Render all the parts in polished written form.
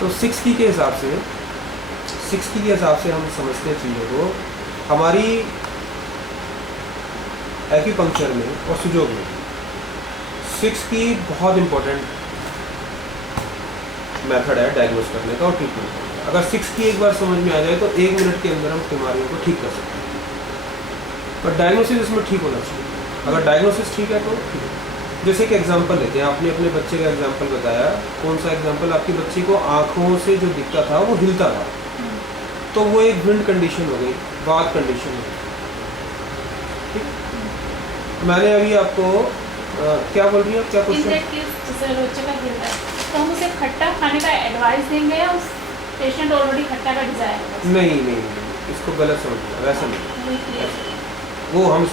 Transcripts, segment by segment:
तो 6 की के हिसाब से हम समझते हैं चीज़ों को। हमारी एक्यूपंक्चर में और सुजोग में 6 की बहुत इम्पोर्टेंट मेथड है डायग्नोस करने का और ट्रीटमेंट करने का। अगर 6 की एक बार समझ में आ जाए तो 1 मिनट के अंदर हम बीमारियों को ठीक कर सकते हैं, पर डायग्नोसिस इसमें ठीक होना चाहिए। अगर डायग्नोसिस ठीक है तो ठीक है। जैसे कि एग्जांपल लेते हैं, आपने अपने बच्चे का एग्जांपल बताया, कौन सा एग्जांपल? आपकी बच्ची को आँखों से जो दिखता था वो हिलता था, तो वो एक विंड कंडीशन हो गई, वात कंडीशन हो गई। ठीक, मैंने अभी आपको क्या बोल रही है, क्या क्वेश्चन? जैसे बच्चे का गिर रहा है तो हम उसे खट्टा खाने का एडवाइस देंगे या उस पेशेंट ऑलरेडी खट्टा का डिजायर है? नहीं, इसको गलत समझना, वैसा नहीं। वो हम उस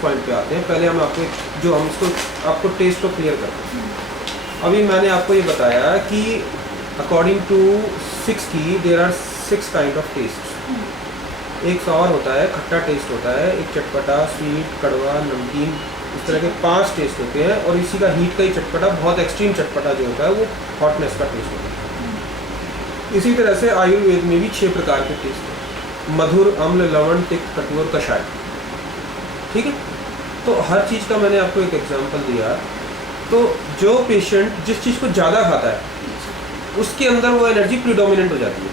पॉइंट पे आते हैं। पहले हम आपको जो हम इसको आपको टेस्ट को क्लियर करते हैं। अभी मैंने आपको ये बताया कि अकॉर्डिंग टू 6 की there are 6 kind of taste. एक सॉर होता है, खट्टा टेस्ट होता है, एक चटपटा, स्वीट, कड़वा, नमकीन, इस तरह के 5 टेस्ट होते हैं। और इसी का हीट का ही चटपटा, बहुत एक्सट्रीम चटपटा जो होता है वो हॉटनेस का टेस्ट होता है। इसी तरह से आयुर्वेद में भी 6 प्रकार के टेस्ट हैं: मधुर, अम्ल, लवण, तिक्त, कटु और कषाय। ठीक है, तो हर चीज़ का मैंने आपको एक एग्जांपल दिया। तो जो पेशेंट जिस चीज़ को ज़्यादा खाता है उसके अंदर वो एनर्जी प्रीडोमिनेंट हो जाती है।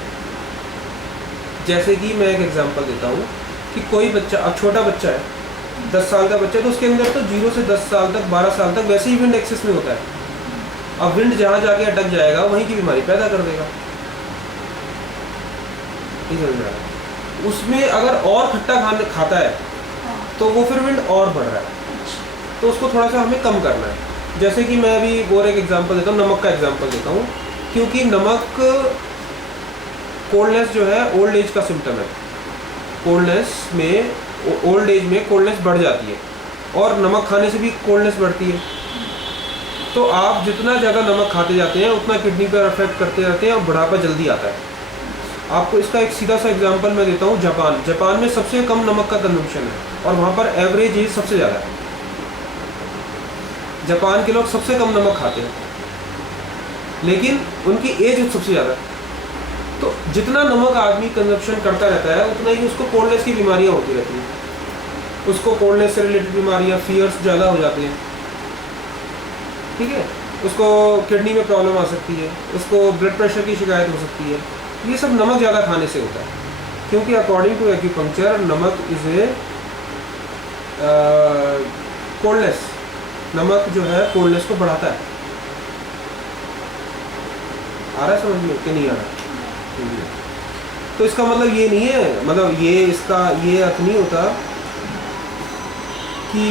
जैसे कि मैं एक एग्जांपल देता हूँ कि कोई बच्चा, अब छोटा बच्चा है, 10 साल का बच्चा है, तो उसके अंदर तो 0 से 10 साल तक, 12 साल तक वैसे ही विंड एक्सेस में होता है। अब विंड जहाँ जाके अटक जाएगा वहीं की बीमारी पैदा कर देगा। नहीं समझ रहा है? उसमें अगर और खट्टा खाता है तो वो फिर विंड और बढ़ रहा है, तो उसको थोड़ा सा हमें कम करना है। जैसे कि मैं अभी और एक एग्जांपल देता हूँ, नमक का एग्जांपल देता हूँ, क्योंकि नमक कोल्डनेस जो है ओल्ड एज का सिम्टम है। ओल्ड एज में कोल्डनेस बढ़ जाती है और नमक खाने से भी कोल्डनेस बढ़ती है। तो आप जितना ज़्यादा नमक खाते जाते हैं उतना किडनी पर अफेक्ट करते रहते हैं और बुढ़ापा जल्दी आता है। आपको इसका एक सीधा सा एग्जांपल मैं देता हूँ। जापान में सबसे कम नमक का कंजम्पशन है और वहाँ पर एवरेज एज सबसे ज़्यादा है। जापान के लोग सबसे कम नमक खाते हैं लेकिन उनकी एज सबसे ज़्यादा है। तो जितना नमक आदमी कंजप्शन करता रहता है उतना ही उसको कोल्डनेस की बीमारियाँ होती रहती हैं। उसको कोल्डनेस से रिलेटेड बीमारियाँ, फीयर्स ज़्यादा हो जाते हैं। ठीक है, उसको किडनी में प्रॉब्लम आ सकती है, उसको ब्लड प्रेशर की शिकायत हो सकती है। ये सब नमक ज़्यादा खाने से होता है, क्योंकि अकॉर्डिंग टू एक्यूपंक्चर नमक इज ए कोल्डनेस, नमक जो है कोल्डनेस को बढ़ाता है। आ रहा है समझ में कि नहीं आ रहा? तो इसका मतलब ये नहीं है, मतलब ये इसका ये अर्थ नहीं होता कि